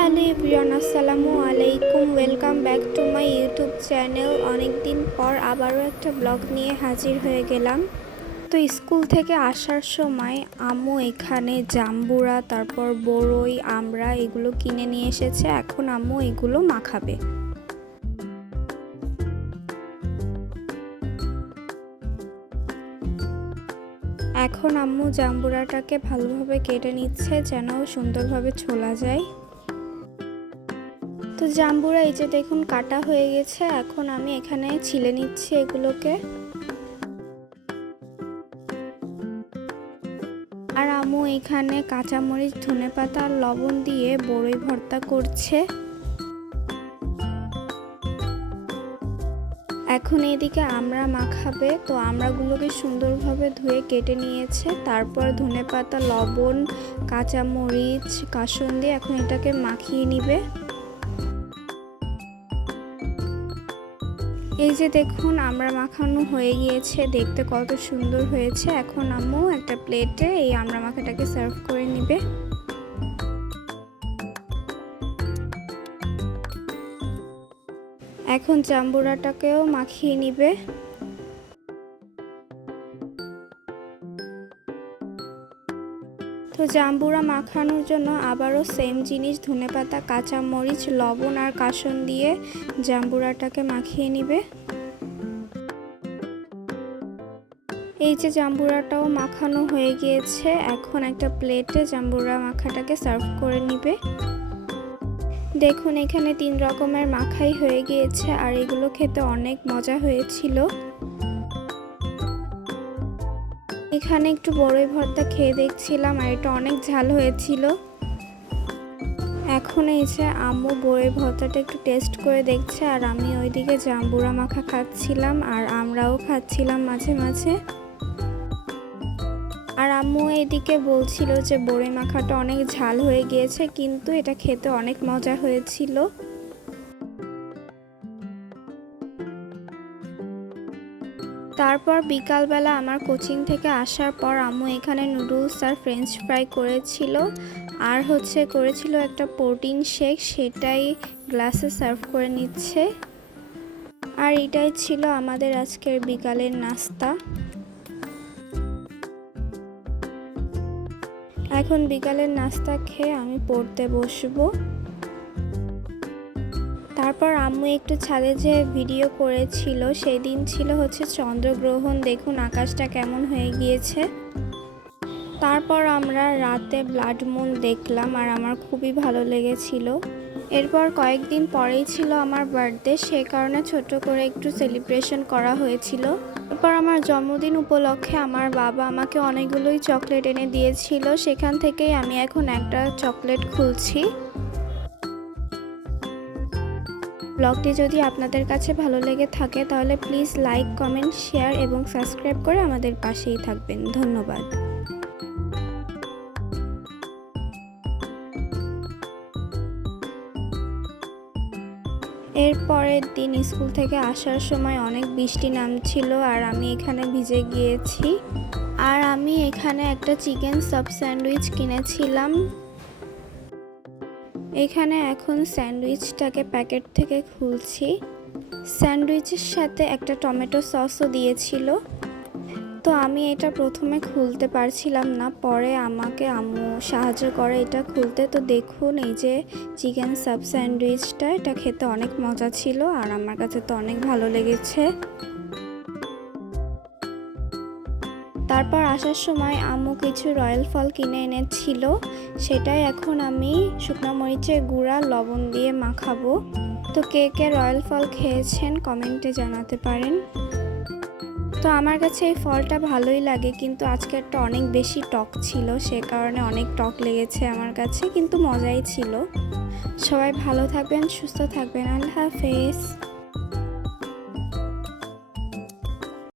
Hello everyone, আসসালামু আলাইকুম। Welcome back to my YouTube channel. অনেক দিন পর আবারও একটা ব্লগ নিয়ে হাজির হয়ে গেলাম। তো স্কুল থেকে আসার সময় আম্মু এখানে জাম্বুরা, তারপর বড়ই আমরা এগুলো কিনে নিয়ে এসেছে। এখন আম্মু এগুলো মাখাবে। এখন আম্মু জাম্বুরাটাকে ভালোভাবে কেটে নিচ্ছে, যেন সুন্দরভাবে ছোলা যায়। তো জাম্বুরা, এই যে দেখুন কাটা হয়ে গেছে, এখন আমি এখানে ছিলে নিচ্ছি এগুলোকে। আর আম্মু এখানে কাঁচামরিচ, ধনে পাতা আর লবণ দিয়ে বড়ই ভর্তা করছে। এখন এদিকে আমরা মাখাবে, তো আমরাগুলোকে সুন্দরভাবে ধুয়ে কেটে নিয়েছে। তারপর ধনে পাতা, লবণ, কাঁচামরিচ, কাসন দিয়ে এখন এটাকে মাখিয়ে নিবে। এই যে দেখুন, আমরা মাখানো হয়ে গিয়েছে। দেখতে কত সুন্দর হয়েছে। এখন আম্মু একটা প্লেটে এই আমরা মাখাটাকে সার্ভ করে নিবে। এখন জাম্বুরাটাকেও মাখিয়ে নিবে। তো জাম্বুরা মাখানোর জন্য আবারও সেম জিনিস, ধনেপাতা, কাঁচামরিচ, লবণ আর কাসন দিয়ে জাম্বুরাটাকে মাখিয়ে নিবে। এই যে জাম্বুরাটাও মাখানো হয়ে গিয়েছে, এখন একটা প্লেটে জাম্বুরা মাখাটাকে সার্ভ করে নিবে। দেখুন, এখানে তিন রকমের মাখাই হয়ে গিয়েছে, আর এগুলো খেতে অনেক মজা হয়েছিল। এখানে একটু বড়ই ভর্তা খেয়ে দেখছিলাম আর এটা অনেক ঝাল হয়েছিল। এখন এই যে আম্মু বড়ই ভর্তাটা একটু টেস্ট করে দেখছে আর আমি ওইদিকে জাম্বুরা মাখা খাচ্ছিলাম আর আমরাও খাচ্ছিলাম মাঝে মাঝে। আর আম্মু এইদিকে বলছিল যে বড়ি মাখাটা অনেক ঝাল হয়ে গিয়েছে, কিন্তু এটা খেতে অনেক মজা হয়েছিল। তারপর বিকালবেলা আমার কোচিং থেকে আসার পর আম্মু এখানে নুডলস আর ফ্রেঞ্চ ফ্রাই করেছিল। আর হচ্ছে করেছিল একটা প্রোটিন শেক, সেটাই গ্লাসে সার্ভ করে নিচ্ছে। আর এটাই ছিল আমাদের আজকের বিকালের নাস্তা। এখন বিকালের নাস্তা খেয়ে আমি পড়তে বসবো। তারপর আম্মু একটু ছাদে যে ভিডিও করেছিল সেই দিন ছিল হচ্ছে চন্দ্রগ্রহণ। দেখুন আকাশটা কেমন হয়ে গিয়েছে। তারপর আমরা রাতে ব্লাড মুন দেখলাম আর আমার খুবই ভালো লেগেছিল। এরপর কয়েকদিন পরেই ছিল আমার বার্থডে, সে কারণে ছোট করে একটু সেলিব্রেশন করা হয়েছিল। এরপর আমার জন্মদিন উপলক্ষে আমার বাবা আমাকে অনেকগুলোই চকলেট এনে দিয়েছিল। সেখান থেকেই আমি এখন একটা চকলেট খুলছি। ব্লগটি যদি আপনাদের কাছে ভালো লেগে থাকে, তাহলে প্লিজ লাইক কমেন্ট শেয়ার এবং সাবস্ক্রাইব করে আমাদের পাশেই থাকবেন। ধন্যবাদ। এর পরের দিন স্কুল থেকে আসার সময় অনেক বৃষ্টি নামছিল আর আমি এখানে ভিজে গিয়েছি। আর আমি এখানে একটা চিকেন সাব স্যান্ডউইচ কিনেছিলাম। এখানে এখন স্যান্ডউইচটাকে প্যাকেট থেকে খুলছি। স্যান্ডউইচের সাথে একটা টমেটো সসও দিয়েছিল। তো আমি এটা প্রথমে খুলতে পারছিলাম না, পরে আমাকে আম্মু সাহায্য করে এটা খুলতে। তো দেখুন, এই যে চিকেন সাব স্যান্ডউইচটা, এটা খেতে অনেক মজা ছিল আর আমার কাছে তো অনেক ভালো লেগেছে। তারপর আসার সময় আম্মু কিছু রয়্যাল ফল কিনে এনেছিল। সেটাই এখন আমি শুকনো মরিচের গুঁড়া, লবণ দিয়ে মাখাবো। তো কে কে রয়্যাল ফল খেয়েছেন কমেন্টে জানাতে পারেন। তো আমার কাছে এই ফলটা ভালোই লাগে, কিন্তু আজকেরটা অনেক বেশি টক ছিল, সে কারণে অনেক টক লেগেছে আমার কাছে, কিন্তু মজাই ছিল। সবাই ভালো থাকবেন, সুস্থ থাকবেন, আল্লাহ হাফেজ।